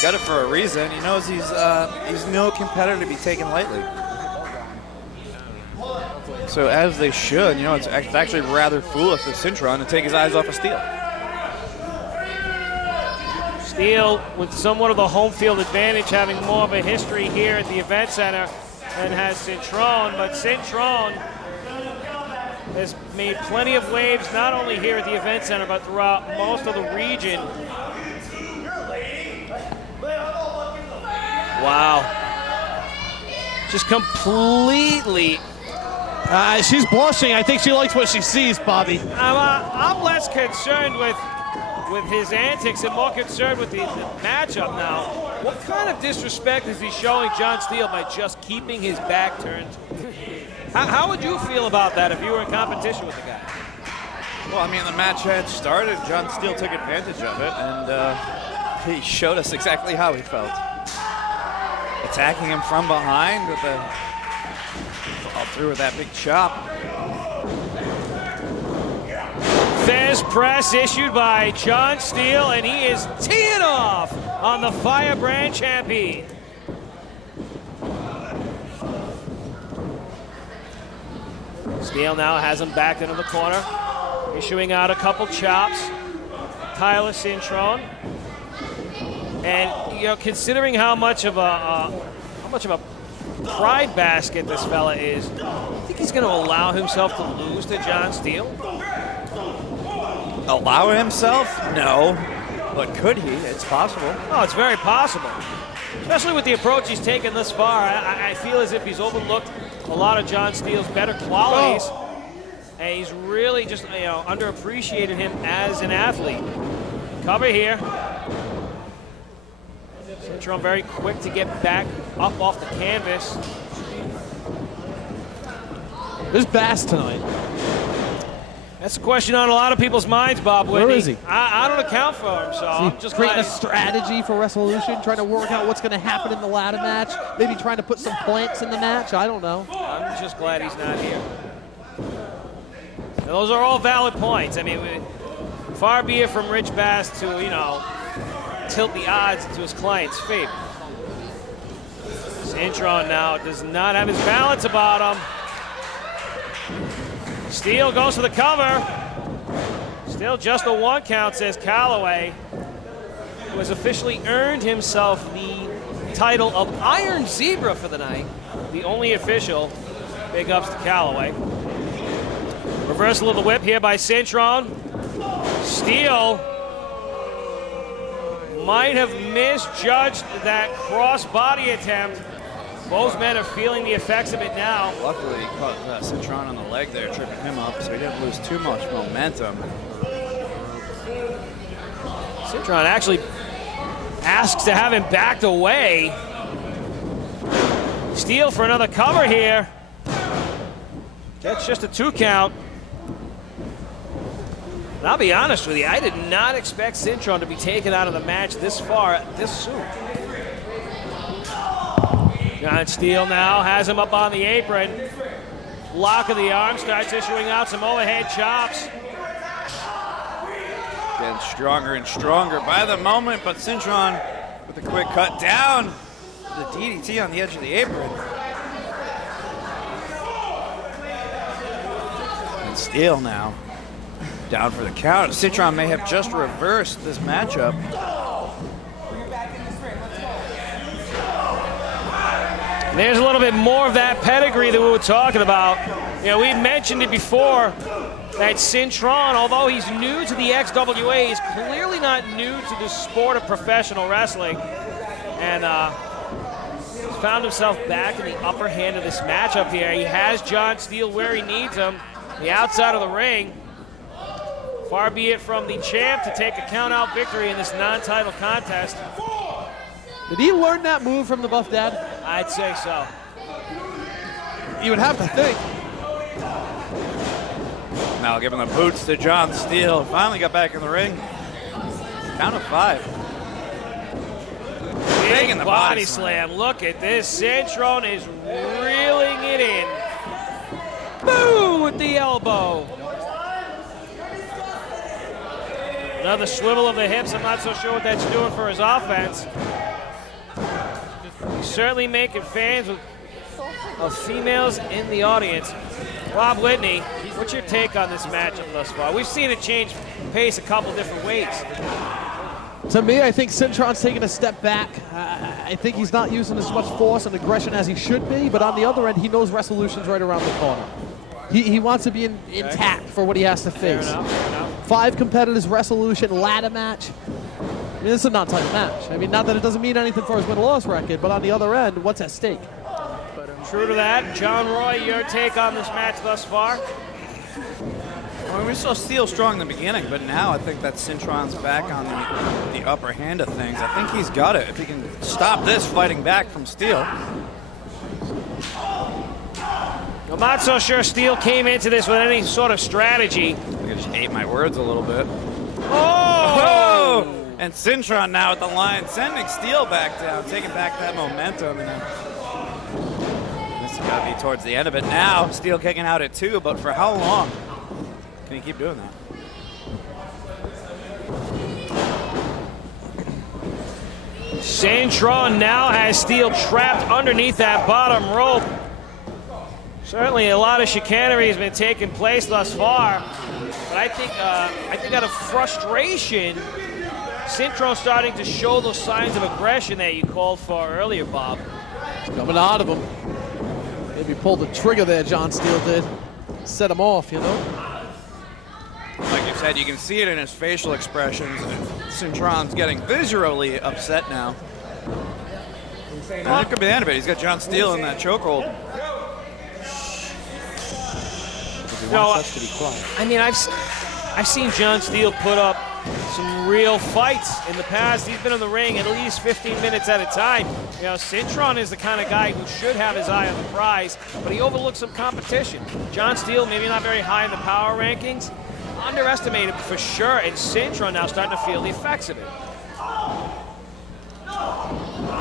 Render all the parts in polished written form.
He's got it for a reason. He knows he's no competitor to be taken lightly. So as they should, you know, it's actually rather foolish for Cintron to take his eyes off of Steele. Steele with somewhat of the home field advantage, having more of a history here at the event center than has Cintron, but Cintron has made plenty of waves, not only here at the event center, but throughout most of the region. Wow. Just completely. She's blushing. I think she likes what she sees, Bobby. I'm less concerned with his antics and more concerned with the matchup now. What kind of disrespect is he showing John Steele by just keeping his back turned? How would you feel about that if you were in competition with the guy? Well, I mean, the match had started. John Steele took advantage of it, and he showed us exactly how he felt. Attacking him from behind with all through with that big chop. Fez press issued by John Steele, and he is teeing off on the Firebrand champion. Steele now has him back into the corner, issuing out a couple chops. Tyler Cintron, and you know, considering how much of a pride basket this fella is, I think he's going to allow himself to lose to John Steele. Allow himself? No. But could he? It's possible. Oh, it's very possible. Especially with the approach he's taken thus far. I feel as if he's overlooked a lot of John Steele's better qualities. And he's really just, you know, underappreciated him as an athlete. Cover here. Cintron very quick to get back up off the canvas. There's Bass tonight. That's a question on a lot of people's minds, Bob Whitney. Where is he? I don't account for him, so I'm just creating a strategy for resolution, trying to work out what's going to happen in the ladder match, maybe trying to put some plants in the match. I don't know. I'm just glad he's not here. And those are all valid points. I mean, far be it from Rich Bass to, you know, tilt the odds to his client's favor. Cintron now does not have his balance about him. Steele goes to the cover. Still just a 1 count, says Callaway, who has officially earned himself the title of Iron Zebra for the night. The only official. Big ups to Callaway. Reversal of the whip here by Cintron. Steele might have misjudged that cross-body attempt. Both men are feeling the effects of it now. Luckily, he caught Cintron on the leg there, tripping him up, so he didn't lose too much momentum. Cintron actually asks to have him backed away. Steele for another cover here. That's just a 2 count. And I'll be honest with you, I did not expect Cintron to be taken out of the match this far, this soon. John Steele now has him up on the apron. Lock of the arm, starts issuing out some overhead chops. Getting stronger and stronger by the moment, but Cintron with a quick cut down. The DDT on the edge of the apron. And Steele now down for the count. Cintron may have just reversed this matchup. There's a little bit more of that pedigree that we were talking about. You know, we mentioned it before that Cintron, although he's new to the XWA, he's clearly not new to the sport of professional wrestling. And he's found himself back in the upper hand of this matchup here. He has John Steele where he needs him, the outside of the ring. Far be it from the champ to take a count-out victory in this non-title contest. Did he learn that move from the Buff Dad? I'd say so. You would have to think. Now giving the boots to John Steele. Finally got back in the ring. Count of 5. Big body slam. Look at this. Cintron is reeling it in. Boom with the elbow. Another swivel of the hips. I'm not so sure what that's doing for his offense. He's certainly making fans of females in the audience. Bob Whitney, what's your take on this matchup thus far? We've seen it change pace a couple different ways. To me, I think Cintron's taking a step back. I think he's not using as much force and aggression as he should be, but on the other end, he knows Resolution's right around the corner. He wants to be intact for what he has to face. Fair enough. 5 competitors, Resolution, ladder match. I mean, this is a non-title match. I mean, not that it doesn't mean anything for his win-loss record, but on the other end, what's at stake? True to that. John Roy, your take on this match thus far? Well, we saw Steele strong in the beginning, but now I think that Cintron's back on the upper hand of things. I think he's got it. If he can stop this fighting back from Steele. I'm not so sure Steele came into this with any sort of strategy. I just ate my words a little bit. Oh! Oh! And Cintron now at the line, sending Steele back down, taking back that momentum. And this has got to be towards the end of it. Now, Steele kicking out at 2, but for how long can he keep doing that? Cintron now has Steele trapped underneath that bottom rope. Certainly a lot of chicanery has been taking place thus far. But I think out of frustration, Cintron starting to show those signs of aggression that you called for earlier, Bob. It's coming out of him. Maybe pulled the trigger there, John Steele did. Set him off, you know? Like you said, you can see it in his facial expressions. Cintron's getting visually upset now. And that could be the end of it. He's got John Steele in that chokehold. No, I mean, I've seen John Steele put up some real fights in the past. He's been in the ring at least 15 minutes at a time. You know, Cintron is the kind of guy who should have his eye on the prize, but he overlooks some competition. John Steele, maybe not very high in the power rankings, underestimated for sure, and Cintron now starting to feel the effects of it.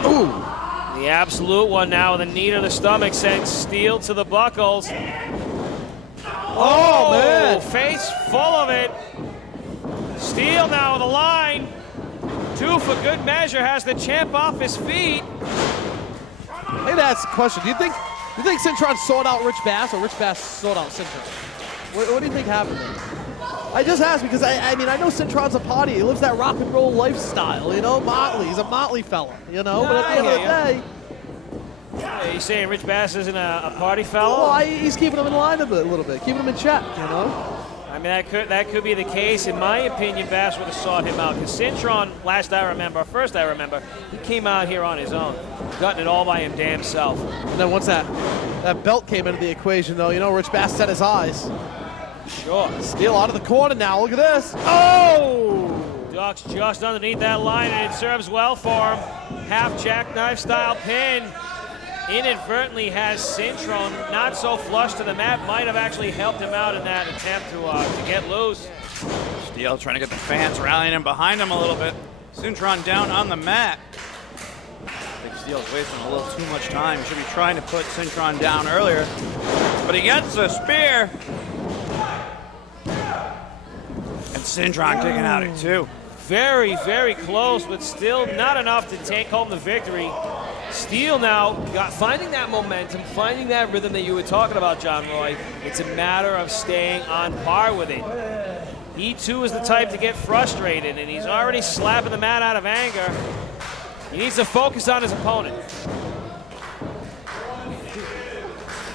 Ooh. The absolute one now with a knee to the stomach sends Steele to the buckles. Oh, man. Face full of it. Steele now with a line. 2 for good measure, has the champ off his feet. I gotta ask a question. Do you think Cintron sought out Rich Bass or Rich Bass sought out Cintron? What do you think happened there? I just asked because I mean I know Cintron's a party. He lives that rock and roll lifestyle, you know. Motley, he's a Motley fella, you know. But at the end of the day, Are you saying Rich Bass isn't a party fellow? well, he's keeping him in line a little bit, keeping him in check, you know. I mean, that could be the case. In my opinion, Bass would have sought him out. Because Cintron, first I remember, he came out here on his own, gutting it all by him damn self. And then once that belt came into the equation, though, you know, Rich Bass set his eyes. Sure. Steele out of the corner now. Look at this. Oh! Ducks just underneath that line, and it serves well for him. Half jackknife style pin. Inadvertently has Cintron not so flush to the mat. Might have actually helped him out in that attempt to get loose. Steele trying to get the fans rallying him behind him a little bit. Cintron down on the mat. I think Steele's wasting a little too much time. He should be trying to put Cintron down earlier. But he gets a spear. And Cintron kicking out at 2. Very, very close, but still not enough to take home the victory. Steele now finding that momentum, finding that rhythm that you were talking about, John Roy. It's a matter of staying on par with it. He too is the type to get frustrated, and he's already slapping the mat out of anger. He needs to focus on his opponent.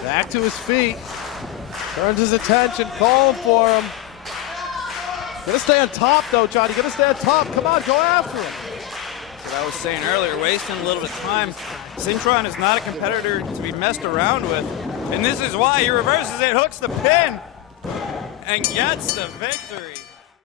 Back to his feet. Turns his attention, calling for him. Gonna stay on top, though, Johnny. Gonna stay on top. Come on, go after him. What I was saying earlier, wasting a little bit of time. Cintron is not a competitor to be messed around with. And this is why he reverses it, hooks the pin, and gets the victory.